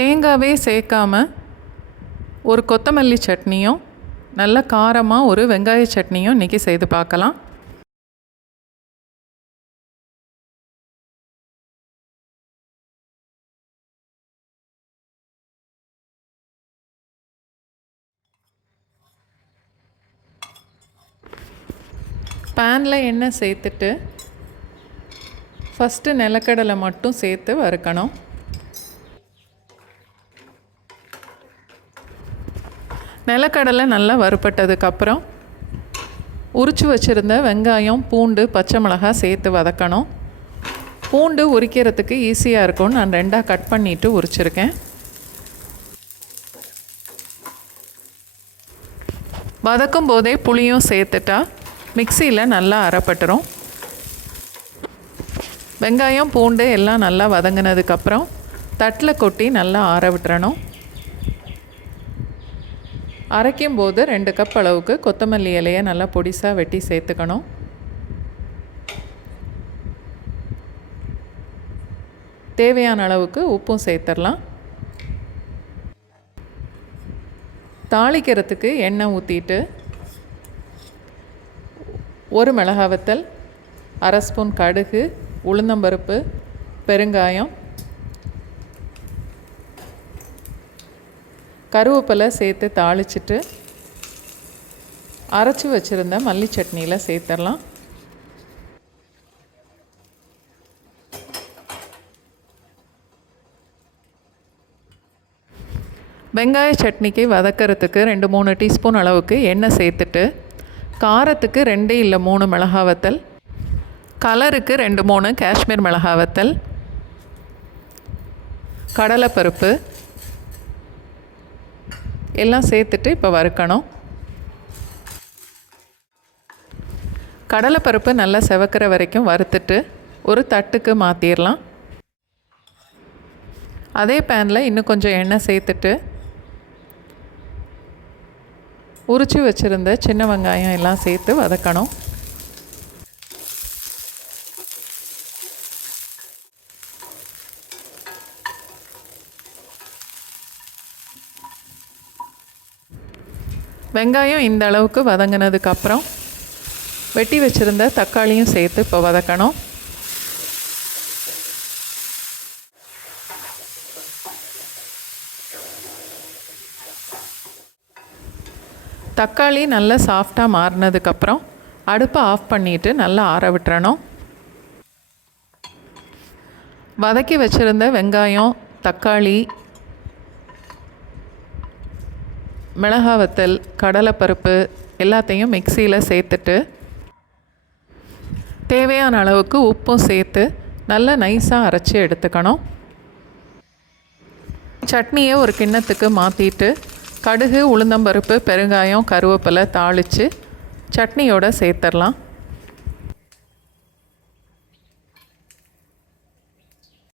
தேங்காவே சேர்க்காம ஒரு கொத்தமல்லி சட்னியும் நல்ல காரமாக ஒரு வெங்காய சட்னியும் இன்றைக்கி செய்து பார்க்கலாம். பேனில் எண்ணெய் சேர்த்துட்டு ஃபஸ்ட்டு நிலக்கடலை மட்டும் சேர்த்து வறுக்கணும். நிலக்கடலை நல்லா வறுப்பட்டதுக்கப்புறம் உரித்து வச்சுருந்த வெங்காயம், பூண்டு, பச்சை மிளகாய் சேர்த்து வதக்கணும். பூண்டு உரிக்கிறதுக்கு ஈஸியாக இருக்கும்னு நான் 2ஆக கட் பண்ணிவிட்டு உரிச்சிருக்கேன். வதக்கும் போதே புளியும் சேர்த்துட்டா மிக்சியில் நல்லா அரைப்பட்டுரும். வெங்காயம், பூண்டு எல்லாம் நல்லா வதங்கினதுக்கப்புறம் தட்டில் கொட்டி நல்லா ஆற விட்டுறணும். அரைக்கும்போது 2 கப் அளவுக்கு கொத்தமல்லி இலையை நல்லா பொடிசாக வெட்டி சேர்த்துக்கணும். தேவையான அளவுக்கு உப்பும் சேர்த்துடலாம். தாளிக்கிறதுக்கு எண்ணெய் ஊற்றிட்டு 1 மிளகாய் வத்தல், 1/2 ஸ்பூன் கடுகு, உளுந்தம்பருப்பு, பெருங்காயம், கருவேப்பிலை சேர்த்து தாளிச்சிட்டு அரைச்சி வச்சுருந்த மல்லி சட்னியில் சேர்த்துடலாம். வெங்காய சட்னிக்கு வதக்கிறதுக்கு 2-3 டீஸ்பூன் அளவுக்கு எண்ணெய் சேர்த்துட்டு காரத்துக்கு 2 இல்லை 3 மிளகாய் வத்தல், கலருக்கு 2-3 காஷ்மீர் மிளகாய் வத்தல், கடலைப்பருப்பு எல்லாம் சேர்த்துட்டு இப்போ வறுக்கணும். கடலைப்பருப்பு நல்லா செவக்கிற வரைக்கும் வறுத்துட்டு ஒரு தட்டுக்கு மாற்றிடலாம். அதே பேனில் இன்னும் கொஞ்சம் எண்ணெய் சேர்த்துட்டு உரித்து வச்சுருந்த சின்ன வெங்காயம் எல்லாம் சேர்த்து வதக்கணும். வெங்காயம் இந்த அளவுக்கு வதங்கினதுக்கப்புறம் வெட்டி வச்சுருந்த தக்காளியும் சேர்த்து இப்போ வதக்கணும். தக்காளி நல்லா சாஃப்டாக மாறினதுக்கப்புறம் அடுப்பை ஆஃப் பண்ணிவிட்டு நல்லா ஆற விட்டுறணும். வதக்கி வச்சுருந்த வெங்காயம், தக்காளி, மிளகாய் வத்தல், கடலைப்பருப்பு எல்லாத்தையும் மிக்சியில் சேர்த்துட்டு தேவையான அளவுக்கு உப்பும் சேர்த்து நல்லா நைஸாக அரைச்சி எடுத்துக்கணும். சட்னியை ஒரு கிண்ணத்துக்கு மாற்றிட்டு கடுகு, உளுந்தம்பருப்பு, பெருங்காயம், கருவேப்பிலை தாளித்து சட்னியோடு சேர்த்துடலாம்.